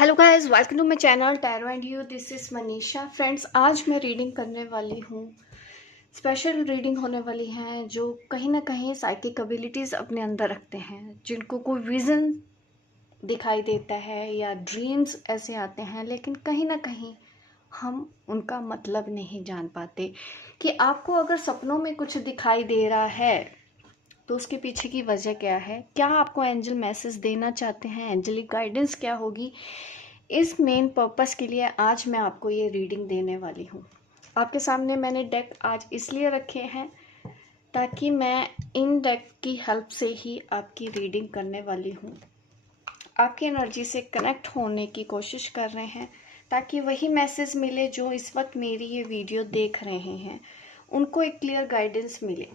Hello guys, welcome to my channel tarot and you. This is Manisha. Friends, आज मैं reading करने वाली हूँ। स्पेशल रीडिंग होने वाली है जो कहीं ना कहीं साइकिक एबिलिटीज़ अपने अंदर रखते हैं, जिनको कोई विज़न दिखाई देता है या ड्रीम्स ऐसे आते हैं, लेकिन कहीं ना कहीं हम उनका मतलब नहीं जान पाते। कि आपको अगर सपनों में कुछ दिखाई दे रहा है तो उसके पीछे की वजह क्या है, क्या आपको एंजल मैसेज देना चाहते हैं, एंजलिक गाइडेंस क्या होगी। इस मेन पर्पस के लिए आज मैं आपको ये रीडिंग देने वाली हूँ। आपके सामने मैंने डेक आज इसलिए रखे हैं ताकि मैं इन डेक की हेल्प से ही आपकी रीडिंग करने वाली हूँ। आपकी एनर्जी से कनेक्ट होने की कोशिश कर रहे हैं ताकि वही मैसेज मिले जो इस वक्त मेरी ये वीडियो देख रहे हैं, उनको एक क्लियर गाइडेंस मिले।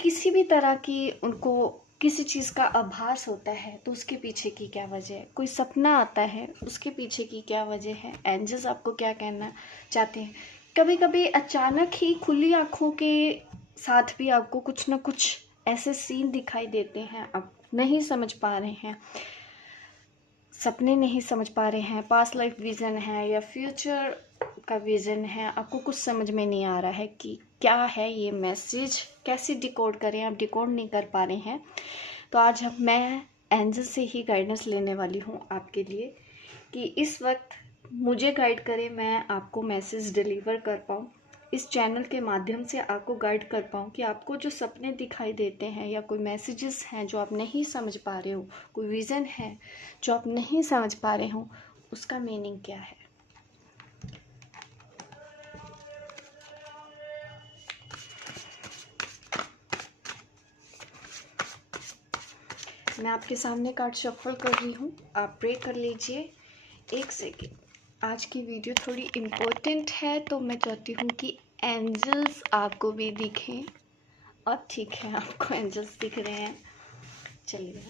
किसी भी तरह की उनको किसी चीज़ का आभास होता है तो उसके पीछे की क्या वजह है, कोई सपना आता है उसके पीछे की क्या वजह है, एंजल्स आपको क्या कहना चाहते हैं। कभी कभी अचानक ही खुली आंखों के साथ भी आपको कुछ ना कुछ ऐसे सीन दिखाई देते हैं, आप नहीं समझ पा रहे हैं, सपने नहीं समझ पा रहे हैं, पास्ट लाइफ विजन है या फ्यूचर का विजन है, आपको कुछ समझ में नहीं आ रहा है कि क्या है ये मैसेज, कैसे डिकोड करें, आप डिकोड नहीं कर पा रहे हैं। तो आज मैं एंजल से ही गाइडेंस लेने वाली हूँ आपके लिए कि इस वक्त मुझे गाइड करें, मैं आपको मैसेज डिलीवर कर पाऊँ, इस चैनल के माध्यम से आपको गाइड कर पाऊँ कि आपको जो सपने दिखाई देते हैं या कोई मैसेजेस हैं जो आप नहीं समझ पा रहे हो, कोई विज़न है जो आप नहीं समझ पा रहे हो, उसका मीनिंग क्या है। मैं आपके सामने कार्ड शफल कर रही हूँ, आप प्रे कर लीजिए। एक सेकेंड, आज की वीडियो थोड़ी इम्पोर्टेंट है तो मैं चाहती हूँ कि एंजल्स आपको भी दिखें। और ठीक है, आपको एंजल्स दिख रहे हैं। चलिए,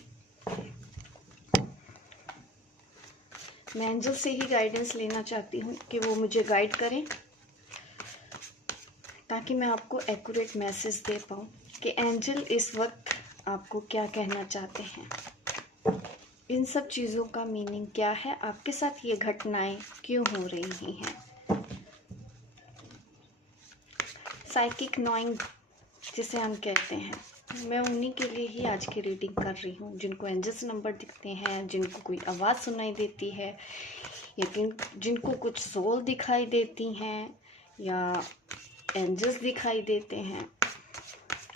मैं एंजल से ही गाइडेंस लेना चाहती हूँ कि वो मुझे गाइड करें ताकि मैं आपको एक्यूरेट मैसेज दे पाऊँ कि एंजल इस वक्त आपको क्या कहना चाहते हैं, इन सब चीज़ों का मीनिंग क्या है, आपके साथ ये घटनाएं क्यों हो रही हैं। साइकिक नॉइंग जिसे हम कहते हैं, मैं उन्हीं के लिए ही आज की रीडिंग कर रही हूँ, जिनको एंजल्स नंबर दिखते हैं, जिनको कोई आवाज़ सुनाई देती है, या जिनको कुछ सोल दिखाई देती हैं या एंजल्स दिखाई देते हैं,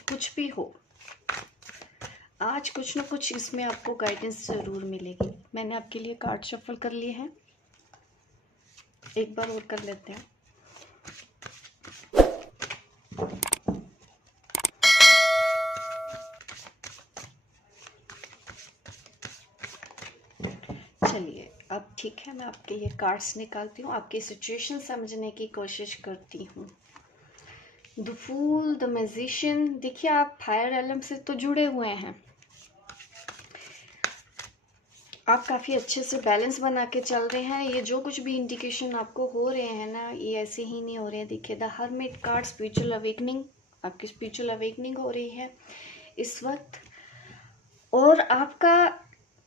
कुछ भी हो, आज कुछ ना कुछ इसमें आपको गाइडेंस ज़रूर मिलेगी। मैंने आपके लिए कार्ड शफल कर लिए हैं, एक बार और कर लेते हैं। चलिए, अब ठीक है, मैं आपके लिए कार्ड्स निकालती हूँ, आपकी सिचुएशन समझने की कोशिश करती हूँ। The fool, the magician. देखिए, आप फायर एलम से तो जुड़े हुए हैं, आप काफ़ी अच्छे से बैलेंस बना के चल रहे हैं। ये जो कुछ भी इंडिकेशन आपको हो रहे हैं ना, ये ऐसे ही नहीं हो रहे हैं। देखिए, the hermit card, spiritual awakening, आपकी स्पिरिचुअल अवेकनिंग हो रही है इस वक्त। और आपका,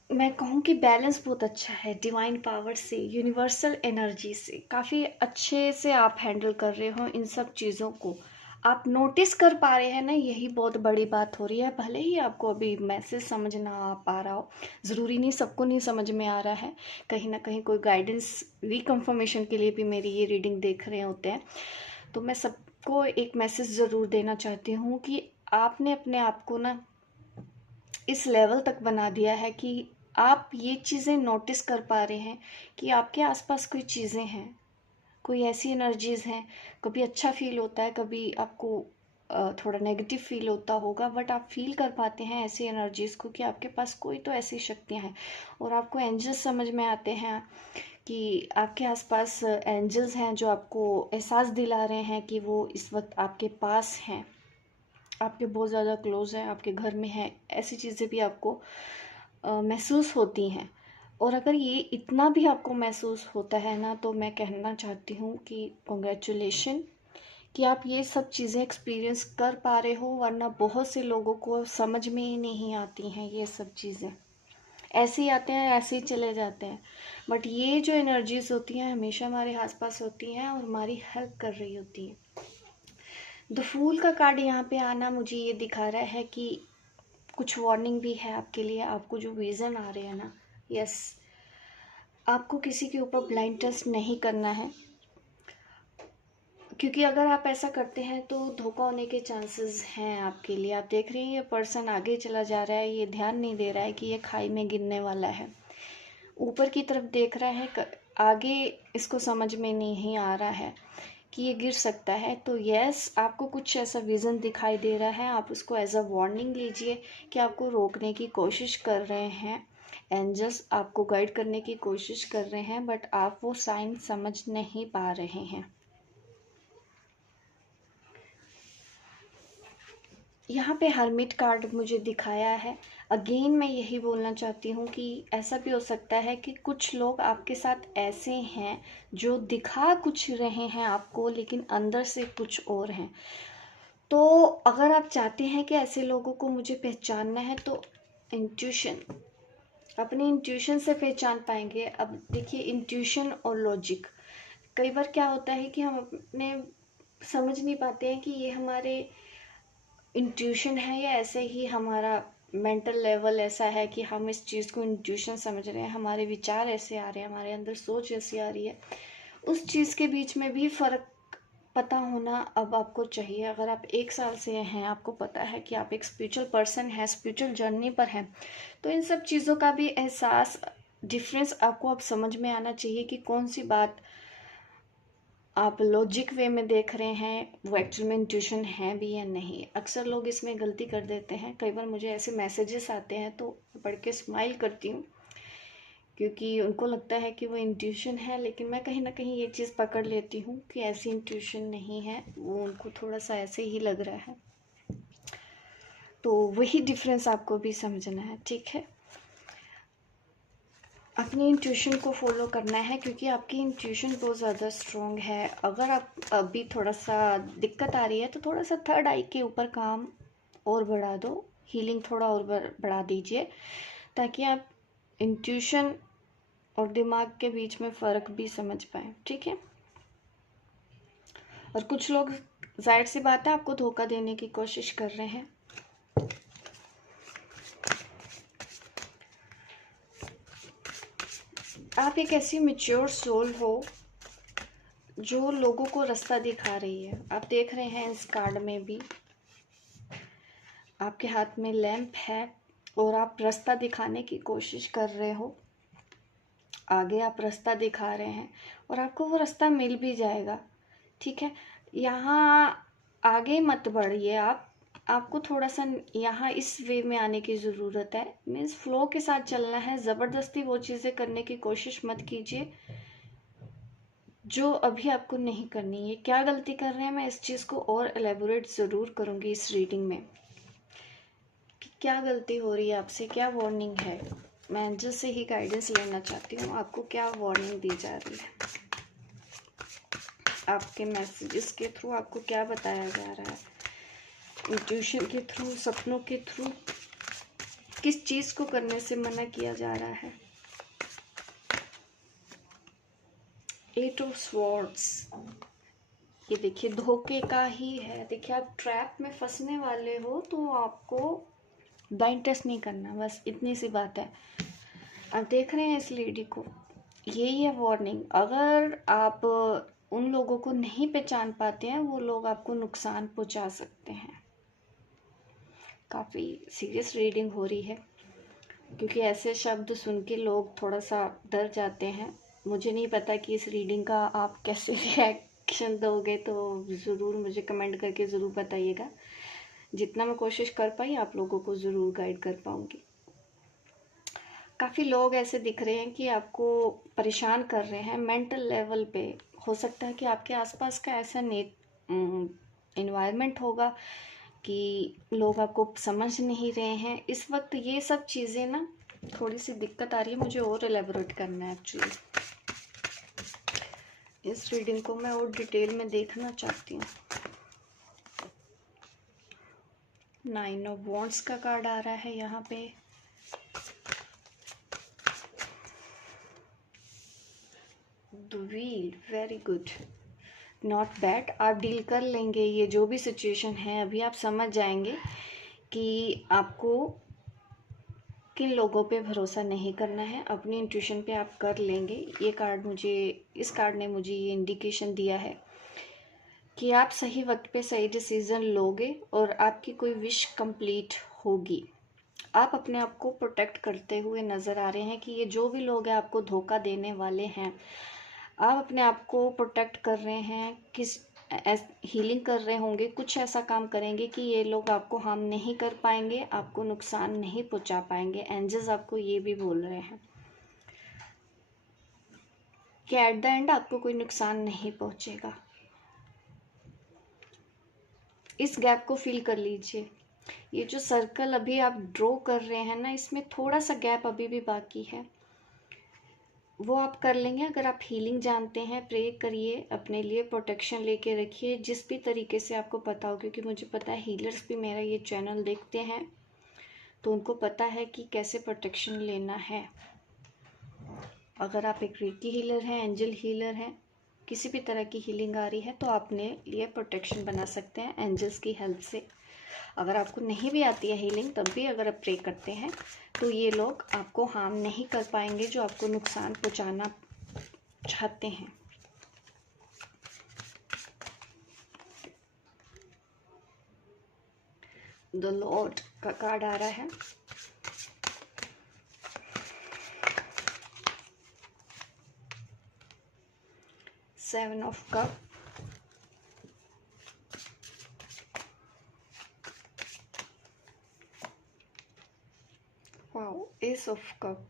मैं कहूँ कि बैलेंस बहुत अच्छा है, डिवाइन पावर से, यूनिवर्सल एनर्जी से काफ़ी अच्छे से आप हैंडल कर रहे हो इन सब चीज़ों को। आप नोटिस कर पा रहे हैं ना, यही बहुत बड़ी बात हो रही है। भले ही आपको अभी मैसेज समझ ना आ पा रहा हो, ज़रूरी नहीं सबको नहीं समझ में आ रहा है, कहीं ना कहीं कोई गाइडेंस रिकन्फर्मेशन के लिए भी मेरी ये रीडिंग देख रहे होते हैं। तो मैं सबको एक मैसेज ज़रूर देना चाहती हूँ कि आपने अपने आप को ना इस लेवल तक बना दिया है कि आप ये चीज़ें नोटिस कर पा रहे हैं कि आपके आसपास कोई चीज़ें हैं, कोई ऐसी एनर्जीज़ हैं। कभी अच्छा फील होता है, कभी आपको थोड़ा नेगेटिव फील होता होगा, बट आप फील कर पाते हैं ऐसी एनर्जीज़ को कि आपके पास कोई तो ऐसी शक्तियाँ हैं। और आपको एंजल्स समझ में आते हैं कि आपके आसपास एंजल्स हैं जो आपको एहसास दिला रहे हैं कि वो इस वक्त आपके पास हैं, आपके बहुत ज़्यादा क्लोज हैं, आपके घर में हैं। ऐसी चीज़ें भी आपको महसूस होती हैं। और अगर ये इतना भी आपको महसूस होता है ना, तो मैं कहना चाहती हूँ कि कॉन्ग्रेचुलेशन कि आप ये सब चीज़ें एक्सपीरियंस कर पा रहे हो, वरना बहुत से लोगों को समझ में ही नहीं आती हैं ये सब चीज़ें। ऐसे ही आते हैं, ऐसे ही चले जाते हैं। बट ये जो एनर्जीज होती हैं हमेशा हमारे आसपास होती हैं और हमारी हेल्प कर रही होती हैं। द फूल का कार्ड यहाँ पे आना मुझे ये दिखा रहा है कि कुछ वार्निंग भी है आपके लिए। आपको जो विज़न आ रहे हैं ना, यस, आपको किसी के ऊपर ब्लाइंड ट्रस्ट नहीं करना है, क्योंकि अगर आप ऐसा करते हैं तो धोखा होने के चांसेस हैं आपके लिए। आप देख रहे हैं ये पर्सन आगे चला जा रहा है, ये ध्यान नहीं दे रहा है कि ये खाई में गिरने वाला है, ऊपर की तरफ देख रहा है, आगे इसको समझ में नहीं आ रहा है कि ये गिर सकता है। तो यस, आपको कुछ ऐसा विज़न दिखाई दे रहा है, आप उसको एज अ वार्निंग लीजिए कि आपको रोकने की कोशिश कर रहे हैं, एंजल्स आपको गाइड करने की कोशिश कर रहे हैं, बट आप वो साइन समझ नहीं पा रहे हैं। यहाँ पे हर्मिट कार्ड मुझे दिखाया है। अगेन मैं यही बोलना चाहती हूँ कि ऐसा भी हो सकता है कि कुछ लोग आपके साथ ऐसे हैं जो दिखा कुछ रहे हैं आपको, लेकिन अंदर से कुछ और हैं। तो अगर आप चाहते हैं कि ऐसे लोगों को मुझे पहचानना है तो इंट्यूशन, अपने इंट्यूशन से पहचान पाएंगे। अब देखिए, इंट्यूशन और लॉजिक, कई बार क्या होता है कि हम अपने समझ नहीं पाते हैं कि ये हमारे इंट्यूशन है या ऐसे ही हमारा मेंटल लेवल ऐसा है कि हम इस चीज़ को इंट्यूशन समझ रहे हैं, हमारे विचार ऐसे आ रहे हैं, हमारे अंदर सोच ऐसी आ रही है। उस चीज़ के बीच में भी फ़र्क पता होना अब आपको चाहिए। अगर आप 1 साल से हैं, आपको पता है कि आप एक स्पिरिचुअल पर्सन हैं, स्पिरिचुअल जर्नी पर हैं, तो इन सब चीज़ों का भी एहसास, डिफरेंस आपको अब समझ में आना चाहिए कि कौन सी बात आप लॉजिक वे में देख रहे हैं, वो एक्चुअल में इंट्यूशन है भी या नहीं। अक्सर लोग इसमें गलती कर देते हैं। कई बार मुझे ऐसे मैसेजेस आते हैं तो पढ़ के स्माइल करती हूँ, क्योंकि उनको लगता है कि वो इंट्यूशन है, लेकिन मैं कहीं ना कहीं ये चीज़ पकड़ लेती हूँ कि ऐसी इंट्यूशन नहीं है, वो उनको थोड़ा सा ऐसे ही लग रहा है। तो वही डिफरेंस आपको भी समझना है, ठीक है। अपनी इंट्यूशन को फॉलो करना है, क्योंकि आपकी इंट्यूशन बहुत ज़्यादा स्ट्रॉन्ग है। अगर आप अभी थोड़ा सा दिक्कत आ रही है तो थोड़ा सा थर्ड आई के ऊपर काम और बढ़ा दो, हीलिंग थोड़ा और बढ़ा दीजिए, ताकि आप इंट्यूशन और दिमाग के बीच में फ़र्क भी समझ पाए, ठीक है। और कुछ लोग, जाहिर सी बात है, आपको धोखा देने की कोशिश कर रहे हैं। आप एक ऐसी मैच्योर सोल हो जो लोगों को रास्ता दिखा रही है। आप देख रहे हैं इस कार्ड में भी आपके हाथ में लैंप है और आप रास्ता दिखाने की कोशिश कर रहे हो। आगे आप रास्ता दिखा रहे हैं और आपको वो रास्ता मिल भी जाएगा, ठीक है। यहाँ आगे मत बढ़िए, आपको थोड़ा सा यहाँ इस वे में आने की ज़रूरत है। मीन्स फ्लो के साथ चलना है, ज़बरदस्ती वो चीज़ें करने की कोशिश मत कीजिए जो अभी आपको नहीं करनी है। क्या गलती कर रहे हैं, मैं इस चीज़ को और एलेबोरेट ज़रूर करूँगी इस रीडिंग में कि क्या गलती हो रही है आपसे, क्या वार्निंग है। मैं एंजल से ही गाइडेंस लेना चाहती हूँ, आपको क्या वार्निंग दी जा रही है, आपके मैसेजेस के थ्रू आपको क्या बताया जा रहा है, इंट्यूशन के थ्रू, सपनों के थ्रू, किस चीज़ को करने से मना किया जा रहा है। 8 ऑफ स्वॉर्ड्स, ये देखिए धोखे का ही है। देखिए, आप ट्रैप में फंसने वाले हो तो आपको ब्लाइंड टेस्ट नहीं करना, बस इतनी सी बात है। आप देख रहे हैं इस लेडी को, यही है वार्निंग। अगर आप उन लोगों को नहीं पहचान पाते हैं, वो लोग आपको नुकसान पहुंचा सकते हैं। काफ़ी सीरियस रीडिंग हो रही है, क्योंकि ऐसे शब्द सुन के लोग थोड़ा सा डर जाते हैं। मुझे नहीं पता कि इस रीडिंग का आप कैसे रिएक्शन दोगे, तो ज़रूर मुझे कमेंट करके ज़रूर बताइएगा। जितना मैं कोशिश कर पाई आप लोगों को ज़रूर गाइड कर पाऊँगी। काफ़ी लोग ऐसे दिख रहे हैं कि आपको परेशान कर रहे हैं मेंटल लेवल पे। हो सकता है कि आपके आसपास का ऐसा इन्वायरमेंट होगा कि लोग आपको समझ नहीं रहे हैं। इस वक्त ये सब चीज़ें ना थोड़ी सी दिक्कत आ रही है, मुझे और एलेबोरेट करना है एक्चुअली। इस रीडिंग को मैं और डिटेल में देखना चाहती हूँ। 9 ऑफ वॉन्ड्स का कार्ड आ रहा है यहाँ पे, the wheel, very good, not bad. आप डील कर लेंगे ये जो भी सिचुएशन है। अभी आप समझ जाएंगे कि आपको किन लोगों पे भरोसा नहीं करना है। अपनी इंट्यूशन पे आप कर लेंगे। इस कार्ड ने मुझे ये इंडिकेशन दिया है कि आप सही वक्त पे सही डिसीजन लोगे और आपकी कोई विश कंप्लीट होगी। आप अपने आप को प्रोटेक्ट करते हुए नज़र आ रहे हैं कि ये जो भी लोग हैं आपको धोखा देने वाले हैं। आप अपने आप को प्रोटेक्ट कर रहे हैं, हीलिंग कर रहे होंगे, कुछ ऐसा काम करेंगे कि ये लोग आपको हार्म नहीं कर पाएंगे, आपको नुकसान नहीं पहुंचा पाएंगे। एंजल्स आपको ये भी बोल रहे हैं कि एट द एंड आपको कोई नुकसान नहीं पहुंचेगा। इस गैप को फील कर लीजिए। ये जो सर्कल अभी आप ड्रॉ कर रहे हैं ना, इसमें थोड़ा सा गैप अभी भी बाकी है, वो आप कर लेंगे। अगर आप हीलिंग जानते हैं, प्रे करिए, अपने लिए प्रोटेक्शन लेके रखिए जिस भी तरीके से आपको पता हो, क्योंकि मुझे पता है हीलर्स भी मेरा ये चैनल देखते हैं तो उनको पता है कि कैसे प्रोटेक्शन लेना है। अगर आप एक रेकी हीलर हैं, एंजल हीलर हैं, किसी भी तरह की हीलिंग आ रही है तो आप अपने लिए प्रोटेक्शन बना सकते हैं एंजल्स की हेल्प से। अगर आपको नहीं भी आती है हीलिंग, तब भी अगर आप प्रे करते हैं तो ये लोग आपको हार्म नहीं कर पाएंगे जो आपको नुकसान पहुंचाना चाहते हैं। द लॉर्ड का कार्ड आ रहा है। Seven of cup, wow, S of cup.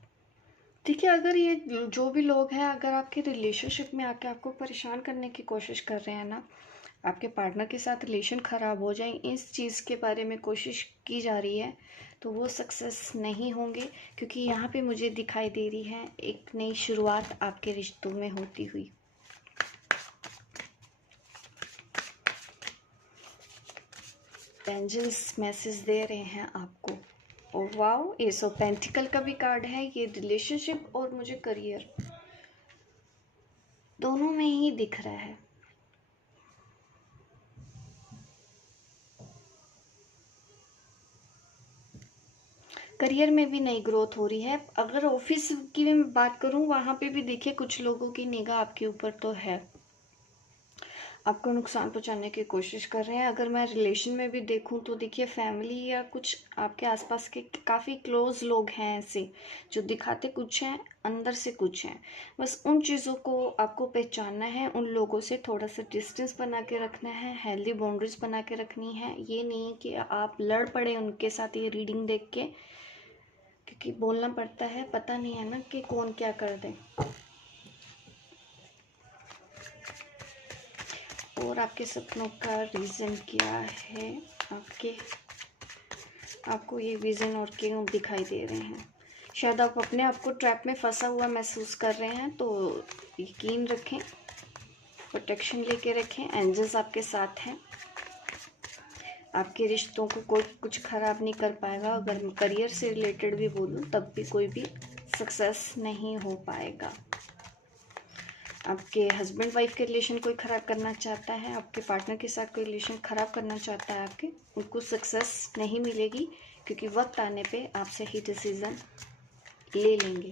देखिए, अगर ये जो भी लोग हैं, अगर आपके रिलेशनशिप में आके आपको परेशान करने की कोशिश कर रहे हैं ना, आपके पार्टनर के साथ रिलेशन ख़राब हो जाए, इस चीज़ के बारे में कोशिश की जा रही है, तो वो सक्सेस नहीं होंगे। क्योंकि यहाँ पे मुझे दिखाई दे रही है एक नई शुरुआत आपके रिश्तों में होती हुई। एंजल्स मैसेज दे रहे हैं आपको। और वाओ, एस ऑफ पेंटिकल का भी कार्ड है। ये रिलेशनशिप और मुझे करियर दोनों में ही दिख रहा है। करियर में भी नई ग्रोथ हो रही है। अगर ऑफिस की मैं बात करूं, वहां पे भी देखिए कुछ लोगों की निगाह आपके ऊपर तो है, आपको नुकसान पहुंचाने की कोशिश कर रहे हैं। अगर मैं रिलेशन में भी देखूं तो देखिए फैमिली या कुछ आपके आसपास के काफ़ी क्लोज लोग हैं ऐसे, जो दिखाते कुछ हैं अंदर से कुछ हैं। बस उन चीज़ों को आपको पहचानना है, उन लोगों से थोड़ा सा डिस्टेंस बना के रखना है, हेल्दी बाउंड्रीज बना के रखनी है। ये नहीं कि आप लड़ पड़े उनके साथ ये रीडिंग देख के, क्योंकि बोलना पड़ता है, पता नहीं है ना कि कौन क्या कर दे। और आपके सपनों का रीज़न क्या है? आपको ये विज़न और क्यों दिखाई दे रहे हैं? शायद आप अपने आप को ट्रैप में फंसा हुआ महसूस कर रहे हैं, तो यकीन रखें, प्रोटेक्शन लेके रखें, एंजल्स आपके साथ हैं। आपके रिश्तों को कोई कुछ ख़राब नहीं कर पाएगा। अगर मैं करियर से रिलेटेड भी बोलूँ, तब भी कोई भी सक्सेस नहीं हो पाएगा। आपके हस्बैंड वाइफ के रिलेशन कोई ख़राब करना चाहता है, आपके पार्टनर के साथ कोई रिलेशन ख़राब करना चाहता है आपके, उनको सक्सेस नहीं मिलेगी, क्योंकि वक्त आने पे आप सही डिसीज़न ले लेंगे।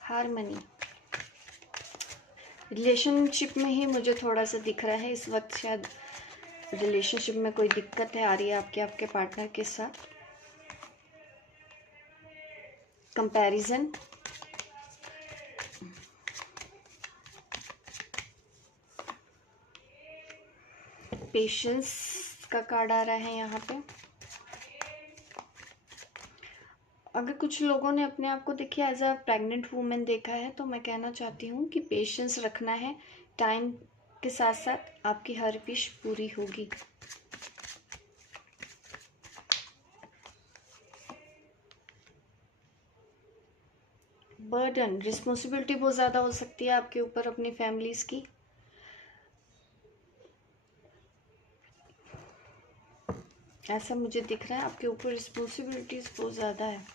हार्मनी, रिलेशनशिप में ही मुझे थोड़ा सा दिख रहा है इस वक्त। शायद रिलेशनशिप में कोई दिक्कत आ रही है आपके पार्टनर के साथ। कंपैरिजन, पेशेंस का कार्ड आ रहा है यहाँ पे। अगर कुछ लोगों ने अपने आप को देखिए एज अ प्रेग्नेंट वूमेन देखा है, तो मैं कहना चाहती हूँ कि पेशेंस रखना है। टाइम के साथ साथ आपकी हर विश पूरी होगी। बर्डन, रिस्पॉन्सिबिलिटी बहुत ज़्यादा हो सकती है आपके ऊपर अपनी फैमिलीज की। ऐसा मुझे दिख रहा है, आपके ऊपर रिस्पॉन्सिबिलिटीज बहुत ज़्यादा है।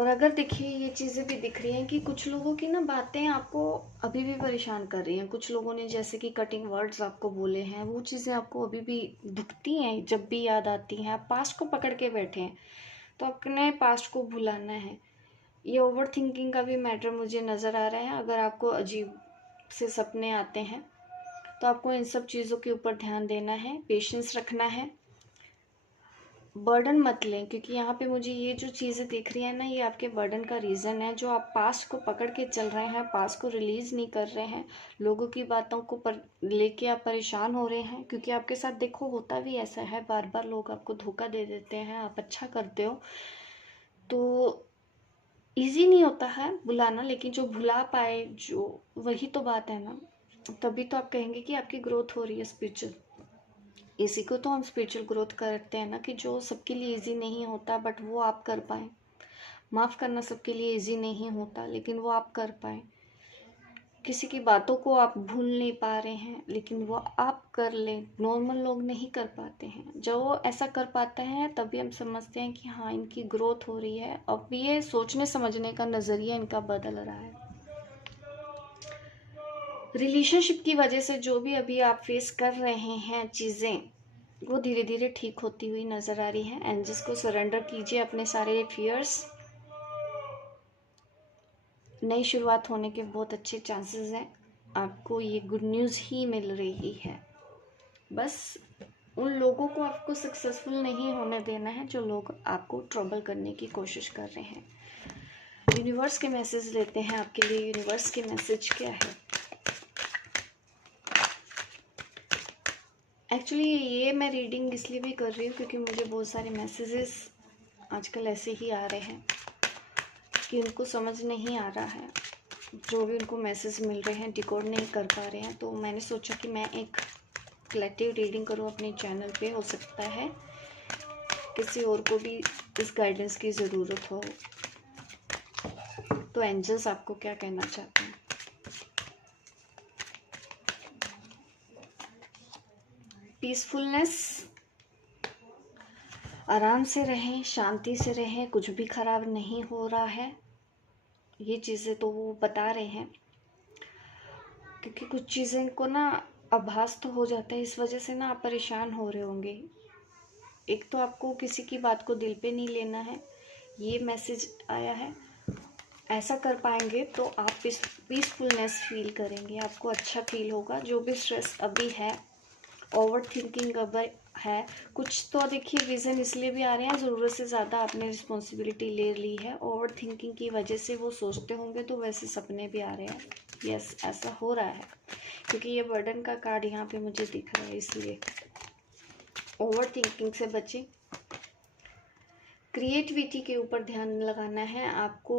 और अगर देखिए ये चीज़ें भी दिख रही हैं कि कुछ लोगों की ना बातें आपको अभी भी परेशान कर रही हैं। कुछ लोगों ने जैसे कि कटिंग वर्ड्स आपको बोले हैं, वो चीज़ें आपको अभी भी दिखती हैं, जब भी याद आती हैं। आप पास्ट को पकड़ के बैठे हैं, तो अपने पास्ट को भुलाना है। ये ओवर थिंकिंग का भी मैटर मुझे नज़र आ रहा है। अगर आपको अजीब से सपने आते हैं तो आपको इन सब चीज़ों के ऊपर ध्यान देना है, पेशेंस रखना है, बर्डन मत लें, क्योंकि यहाँ पे मुझे ये जो चीज़ें दिख रही है ना, ये आपके बर्डन का रीज़न है। जो आप पास्ट को पकड़ के चल रहे हैं, पास्ट को रिलीज़ नहीं कर रहे हैं, लोगों की बातों को लेके आप परेशान हो रहे हैं, क्योंकि आपके साथ देखो होता भी ऐसा है, बार बार लोग आपको धोखा दे देते हैं। आप अच्छा करते हो तो ईजी नहीं होता है भुलाना, लेकिन जो भुला पाए, जो वही तो बात है ना। तभी तो आप कहेंगे कि आपकी ग्रोथ हो रही है स्पिरिचुअल। इसी को तो हम स्पिरिचुअल ग्रोथ करते हैं ना, कि जो सबके लिए इजी नहीं होता बट वो आप कर पाए। माफ़ करना सबके लिए इजी नहीं होता, लेकिन वो आप कर पाए। किसी की बातों को आप भूल नहीं पा रहे हैं, लेकिन वो आप कर लें। नॉर्मल लोग नहीं कर पाते हैं। जो वो ऐसा कर पाता है तभी हम समझते हैं कि हाँ, इनकी ग्रोथ हो रही है। अब ये सोचने समझने का नज़रिया इनका बदल रहा है। रिलेशनशिप की वजह से जो भी अभी आप फेस कर रहे हैं चीज़ें, वो धीरे धीरे ठीक होती हुई नज़र आ रही है। एंजल्स को सरेंडर कीजिए अपने सारे फियर्स। नई शुरुआत होने के बहुत अच्छे चांसेस हैं। आपको ये गुड न्यूज़ ही मिल रही है। बस उन लोगों को आपको सक्सेसफुल नहीं होने देना है जो लोग आपको ट्रबल करने की कोशिश कर रहे हैं। यूनिवर्स के मैसेज लेते हैं आपके लिए। यूनिवर्स के मैसेज क्या है? एक्चुअली ये मैं रीडिंग इसलिए भी कर रही हूँ क्योंकि मुझे बहुत सारे मैसेजेस आजकल ऐसे ही आ रहे हैं कि उनको समझ नहीं आ रहा है। जो भी उनको मैसेज मिल रहे हैं डिकोड नहीं कर पा रहे हैं। तो मैंने सोचा कि मैं एक कलेक्टिव रीडिंग करूँ अपने चैनल पे। हो सकता है किसी और को भी इस गाइडेंस की ज़रूरत हो। तो एंजल्स आपको क्या कहना चाहते हैं? पीसफुलनेस, आराम से रहें, शांति से रहें, कुछ भी खराब नहीं हो रहा है। ये चीज़ें तो वो बता रहे हैं, क्योंकि कुछ चीज़ें को ना आभास तो हो जाता है, इस वजह से ना आप परेशान हो रहे होंगे। एक तो आपको किसी की बात को दिल पे नहीं लेना है, ये मैसेज आया है। ऐसा कर पाएंगे तो आप पीसफुलनेस फील करेंगे, आपको अच्छा फील होगा। जो भी स्ट्रेस अभी है, ओवर थिंकिंग अब है, कुछ तो देखिए रीज़न इसलिए भी आ रहे हैं, ज़रूरत से ज़्यादा आपने रिस्पॉन्सिबिलिटी ले ली है। ओवर थिंकिंग की वजह से वो सोचते होंगे, तो वैसे सपने भी आ रहे हैं। यस, ऐसा हो रहा है, क्योंकि ये बर्डन का कार्ड यहाँ पे मुझे दिख रहा है। इसलिए ओवर थिंकिंग से बचें। क्रिएटिविटी के ऊपर ध्यान लगाना है आपको।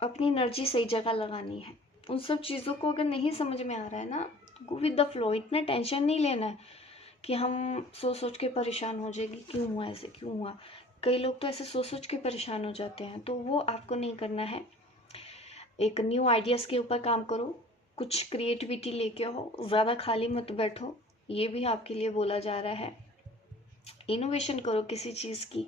अपनी एनर्जी सही जगह लगानी है। उन सब चीज़ों को अगर नहीं समझ में आ रहा है ना, गो विद द फ्लो। इतना टेंशन नहीं लेना है कि हम सोच सोच के परेशान हो जाएगी, क्यों हुआ ऐसे, क्यों हुआ। कई लोग तो ऐसे सोच सोच के परेशान हो जाते हैं, तो वो आपको नहीं करना है। एक न्यू आइडियाज़ के ऊपर काम करो, कुछ क्रिएटिविटी लेके हो, ज़्यादा खाली मत बैठो, ये भी आपके लिए बोला जा रहा है। इनोवेशन करो किसी चीज़ की।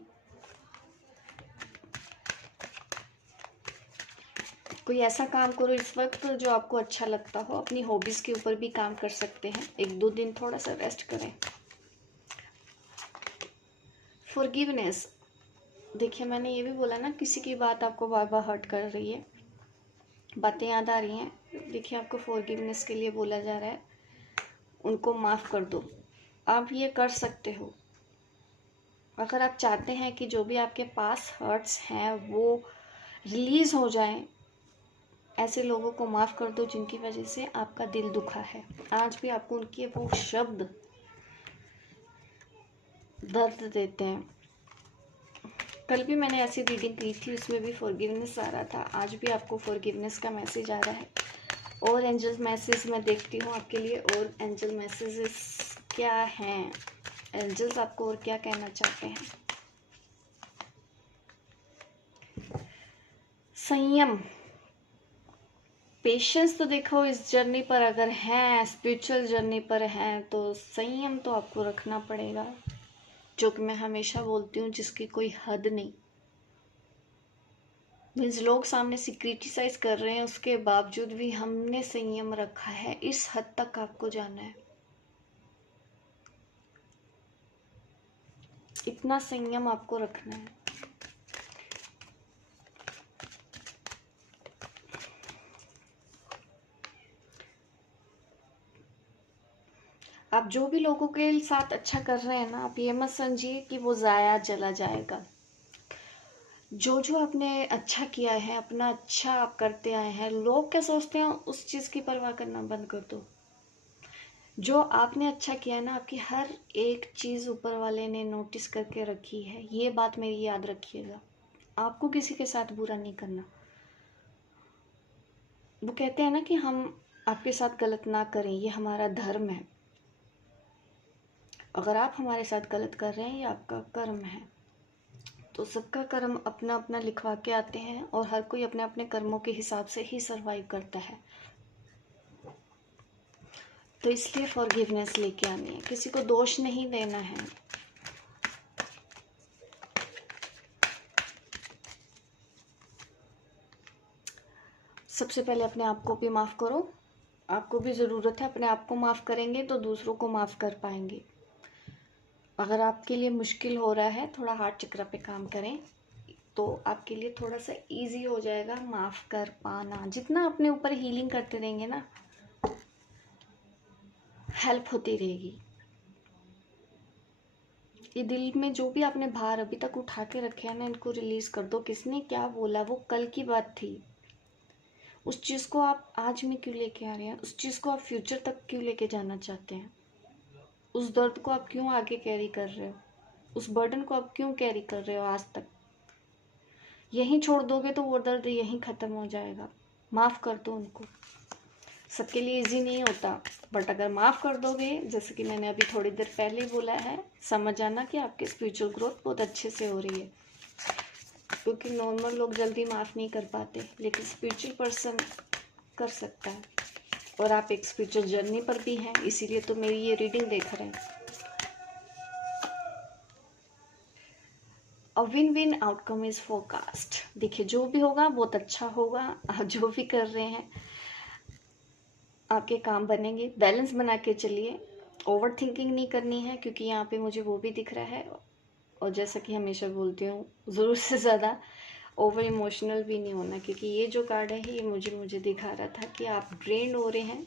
कोई ऐसा काम करो इस वक्त जो आपको अच्छा लगता हो। अपनी हॉबीज़ के ऊपर भी काम कर सकते हैं। 1-2 दिन थोड़ा सा रेस्ट करें। फॉरगिवनेस, देखिए मैंने ये भी बोला ना, किसी की बात आपको बार बार हर्ट कर रही है, बातें याद आ रही हैं, देखिए आपको फॉरगिवनेस के लिए बोला जा रहा है। उनको माफ़ कर दो, आप ये कर सकते हो। अगर आप चाहते हैं कि जो भी आपके पास हर्ट्स हैं वो रिलीज़ हो जाएं, ऐसे लोगों को माफ़ कर दो जिनकी वजह से आपका दिल दुखा है। आज भी आपको उनके वो शब्द दर्द देते हैं। कल भी मैंने ऐसी रीडिंग की थी, उसमें भी फॉरगिवनेस आ रहा था। आज भी आपको फॉरगिवनेस का मैसेज आ रहा है। और एंजल मैसेज मैं देखती हूँ आपके लिए। और एंजल मैसेजेस क्या हैं? एंजल्स आपको और क्या कहना चाहते हैं? संयम, पेशेंस। तो देखो इस जर्नी पर अगर हैं, स्पिरिचुअल जर्नी पर हैं, तो संयम तो आपको रखना पड़ेगा। जो कि मैं हमेशा बोलती हूँ, जिसकी कोई हद नहीं। मीन्स लोग सामने से क्रिटिसाइज कर रहे हैं, उसके बावजूद भी हमने संयम रखा है। इस हद तक आपको जाना है, इतना संयम आपको रखना है। आप जो भी लोगों के साथ अच्छा कर रहे हैं ना, आप ये मत समझिए कि वो ज़ाया चला जाएगा। जो जो आपने अच्छा किया है, अपना अच्छा आप करते आए हैं, लोग क्या सोचते हैं उस चीज़ की परवाह करना बंद कर दो। जो आपने अच्छा किया है ना, आपकी हर एक चीज़ ऊपर वाले ने नोटिस करके रखी है, ये बात मेरी याद रखिएगा। आपको किसी के साथ बुरा नहीं करना। वो कहते हैं ना कि हम आपके साथ गलत ना करें, ये हमारा धर्म है। अगर आप हमारे साथ गलत कर रहे हैं, ये आपका कर्म है। तो सबका कर्म अपना अपना लिखवा के आते हैं, और हर कोई अपने अपने कर्मों के हिसाब से ही सरवाइव करता है। तो इसलिए फॉरगिवनेस लेके आनी है, किसी को दोष नहीं देना है। सबसे पहले अपने आप को भी माफ़ करो। आपको भी ज़रूरत है, अपने आप को माफ़ करेंगे तो दूसरों को माफ़ कर पाएंगे। अगर आपके लिए मुश्किल हो रहा है, थोड़ा हार्ट चक्र पे काम करें तो आपके लिए थोड़ा सा इजी हो जाएगा माफ़ कर पाना। जितना अपने ऊपर हीलिंग करते रहेंगे ना, हेल्प होती रहेगी। ये दिल में जो भी आपने भार अभी तक उठा के रखे हैं ना, इनको रिलीज कर दो। किसने क्या बोला, वो कल की बात थी। उस चीज़ को आप आज में क्यों लेके आ रहे हैं? उस चीज़ को आप फ्यूचर तक क्यों लेके जाना चाहते हैं? उस दर्द को आप क्यों आगे कैरी कर रहे हो? उस बर्डन को आप क्यों कैरी कर रहे हो आज तक? यहीं छोड़ दोगे तो वो दर्द यहीं ख़त्म हो जाएगा। माफ़ कर दो उनको। सबके लिए इजी नहीं होता, बट अगर माफ़ कर दोगे, जैसे कि मैंने अभी थोड़ी देर पहले ही बोला है, समझ आना कि आपकी स्पिरिचुअल ग्रोथ बहुत अच्छे से हो रही है। क्योंकि नॉर्मल लोग जल्दी माफ़ नहीं कर पाते, लेकिन स्पिरिचुअल पर्सन कर सकता है। और आप एक स्पिरिचुअल जर्नी पर भी हैं, इसीलिए तो मेरी ये रीडिंग देख रहे हैं। A win win outcome is forecast. देखिए, जो भी होगा बहुत अच्छा होगा। आप जो भी कर रहे हैं, आपके काम बनेंगे। बैलेंस बना के चलिए। ओवर थिंकिंग नहीं करनी है, क्योंकि यहाँ पे मुझे वो भी दिख रहा है। और जैसा कि हमेशा बोलती हूँ, ज़रूर से ज़्यादा ओवर इमोशनल भी नहीं होना, क्योंकि ये जो कार्ड है ये मुझे दिखा रहा था कि आप ड्रेन हो रहे हैं,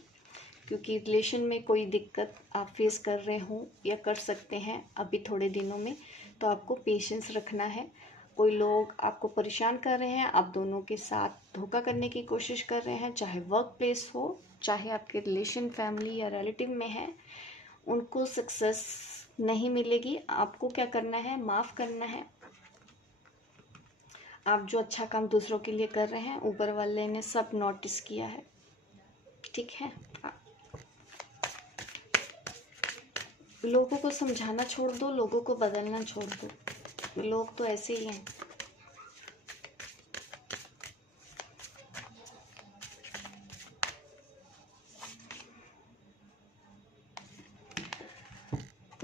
क्योंकि रिलेशन में कोई दिक्कत आप फेस कर रहे हो या कर सकते हैं अभी थोड़े दिनों में। तो आपको पेशेंस रखना है। कोई लोग आपको परेशान कर रहे हैं, आप दोनों के साथ धोखा करने की कोशिश कर रहे हैं, चाहे वर्क प्लेस हो, चाहे आपके रिलेशन फैमिली या रिलेटिव में है, उनको सक्सेस नहीं मिलेगी। आपको क्या करना है, माफ़ करना है। आप जो अच्छा काम दूसरों के लिए कर रहे हैं, ऊपर वाले ने सब नोटिस किया है, ठीक है। लोगों को समझाना छोड़ दो, लोगों को बदलना छोड़ दो। लोग तो ऐसे ही हैं।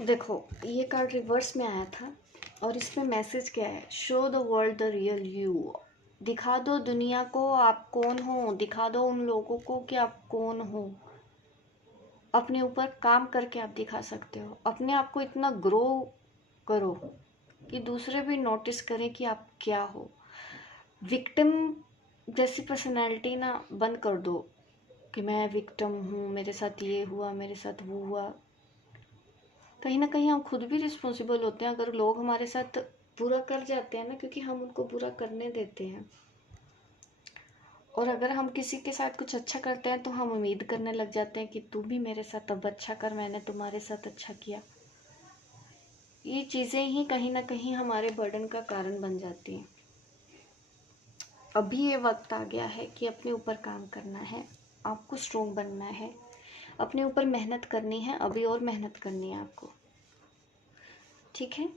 देखो, ये कार्ड रिवर्स में आया था, और इसमें मैसेज क्या है, show the world the real you. दिखा दो दुनिया को आप कौन हो, दिखा दो उन लोगों को कि आप कौन हो। अपने ऊपर काम करके आप दिखा सकते हो। अपने आप को इतना ग्रो करो कि दूसरे भी नोटिस करें कि आप क्या हो। विक्टिम जैसी पर्सनैलिटी ना बंद कर दो कि मैं विक्टिम हूँ, मेरे साथ ये हुआ, मेरे साथ वो हुआ। कहीं ना कहीं हम खुद भी रिस्पॉन्सिबल होते हैं अगर लोग हमारे साथ बुरा कर जाते हैं ना, क्योंकि हम उनको बुरा करने देते हैं। और अगर हम किसी के साथ कुछ अच्छा करते हैं तो हम उम्मीद करने लग जाते हैं कि तू भी मेरे साथ अब अच्छा कर, मैंने तुम्हारे साथ अच्छा किया। ये चीज़ें ही कहीं ना कहीं हमारे बर्डन का कारण बन जाती हैं। अभी ये वक्त आ गया है कि अपने ऊपर काम करना है, आपको स्ट्रोंग बनना है, अपने ऊपर मेहनत करनी है। अभी और मेहनत करनी है आपको, ठीक है।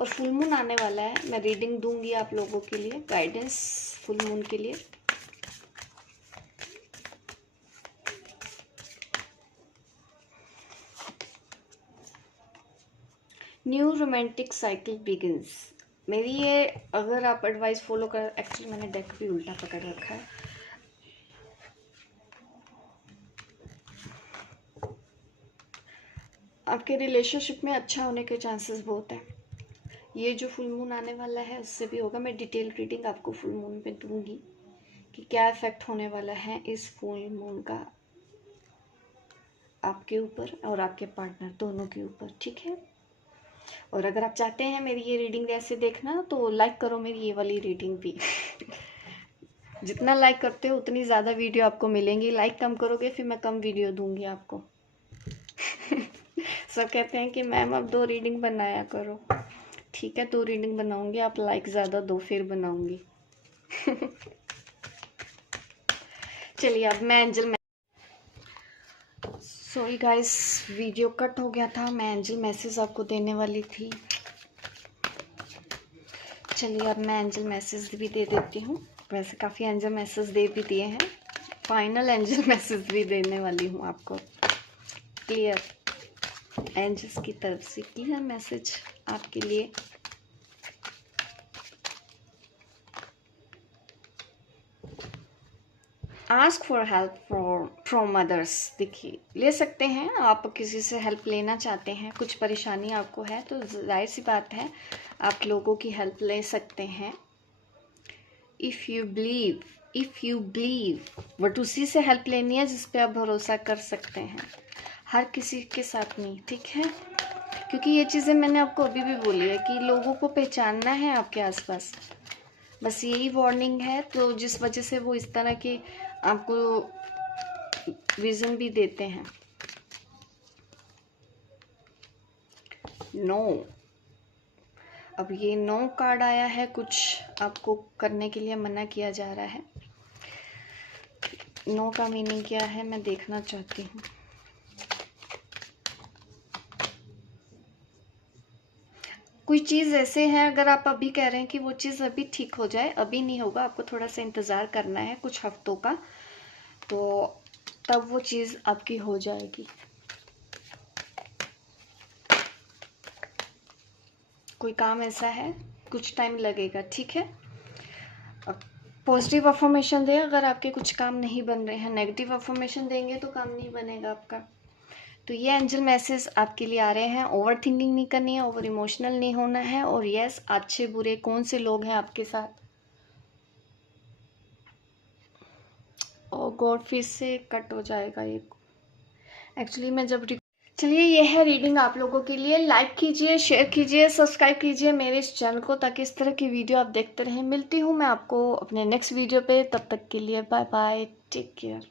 और फुल मून आने वाला है, मैं रीडिंग दूंगी आप लोगों के लिए, गाइडेंस फुल मून के लिए। New romantic cycle begins. मेरी ये, अगर आप एडवाइस फॉलो कर, एक्चुअली मैंने डेक भी उल्टा पकड़ रखा है। आपके रिलेशनशिप में अच्छा होने के चांसेस बहुत हैं। ये जो फुल मून आने वाला है उससे भी होगा। मैं डिटेल रीडिंग आपको फुल मून पे दूंगी कि क्या इफेक्ट होने वाला है इस फुल मून का आपके ऊपर और आपके पार्टनर दोनों के ऊपर, ठीक है। और अगर आप चाहते हैं मेरी ये रीडिंग ऐसे देखना तो लाइक करो मेरी ये वाली रीडिंग भी। जितना लाइक करते हो उतनी ज़्यादा वीडियो आपको मिलेंगी। लाइक कम करोगे फिर मैं कम वीडियो दूंगी आपको। सब कहते हैं कि मैम अब 2 रीडिंग बनाया करो। ठीक है, 2 रीडिंग बनाऊंगी, आप लाइक ज़्यादा दो फिर बनाऊंगी। चलिए अब मैं angel, sorry guys video cut हो गया था। मैं एंजल मैसेज आपको देने वाली थी। चलिए अब मैं एंजल मैसेज भी दे देती हूँ। वैसे काफ़ी एंजल मैसेज दे भी दिए हैं, फाइनल एंजल मैसेज भी देने वाली हूँ आपको। क्लियर एंजल्स की तरफ से क्लियर मैसेज आपके लिए। Ask for help from others. देखिए, ले सकते हैं आप, किसी से हेल्प लेना चाहते हैं, कुछ परेशानी आपको है तो जाहिर सी बात है आप लोगों की हेल्प ले सकते हैं। इफ़ यू बिलीव बट उसी से हेल्प लेनी है जिस पे आप भरोसा कर सकते हैं, हर किसी के साथ नहीं, ठीक है। क्योंकि ये चीज़ें मैंने आपको अभी भी बोली है कि लोगों को पहचानना है आपके आसपास, बस यही वार्निंग है। तो जिस वजह से वो इस तरह की आपको विजन भी देते हैं। नो, अब ये नो कार्ड आया है, कुछ आपको करने के लिए मना किया जा रहा है। नो का मीनिंग क्या है मैं देखना चाहती हूँ। कोई चीज़ ऐसे है, अगर आप अभी कह रहे हैं कि वो चीज़ अभी ठीक हो जाए, अभी नहीं होगा, आपको थोड़ा सा इंतज़ार करना है कुछ हफ्तों का, तो तब वो चीज़ आपकी हो जाएगी। कोई काम ऐसा है, कुछ टाइम लगेगा, ठीक है। अब पॉजिटिव अफर्मेशन दें अगर आपके कुछ काम नहीं बन रहे हैं, नेगेटिव अफर्मेशन देंगे तो काम नहीं बनेगा आपका। तो ये एंजल मैसेज आपके लिए आ रहे हैं। ओवर थिंकिंग नहीं करनी है, ओवर इमोशनल नहीं होना है। और यस, अच्छे बुरे कौन से लोग हैं आपके साथ। और गॉड फिर से कट हो जाएगा ये, एक्चुअली मैं जब चलिए ये है रीडिंग आप लोगों के लिए। लाइक कीजिए, शेयर कीजिए, सब्सक्राइब कीजिए मेरे इस चैनल को ताकि इस तरह की वीडियो आप देखते रहें। मिलती हूँ मैं आपको अपने नेक्स्ट वीडियो पे, तब तक के लिए बाय बाय, टेक केयर।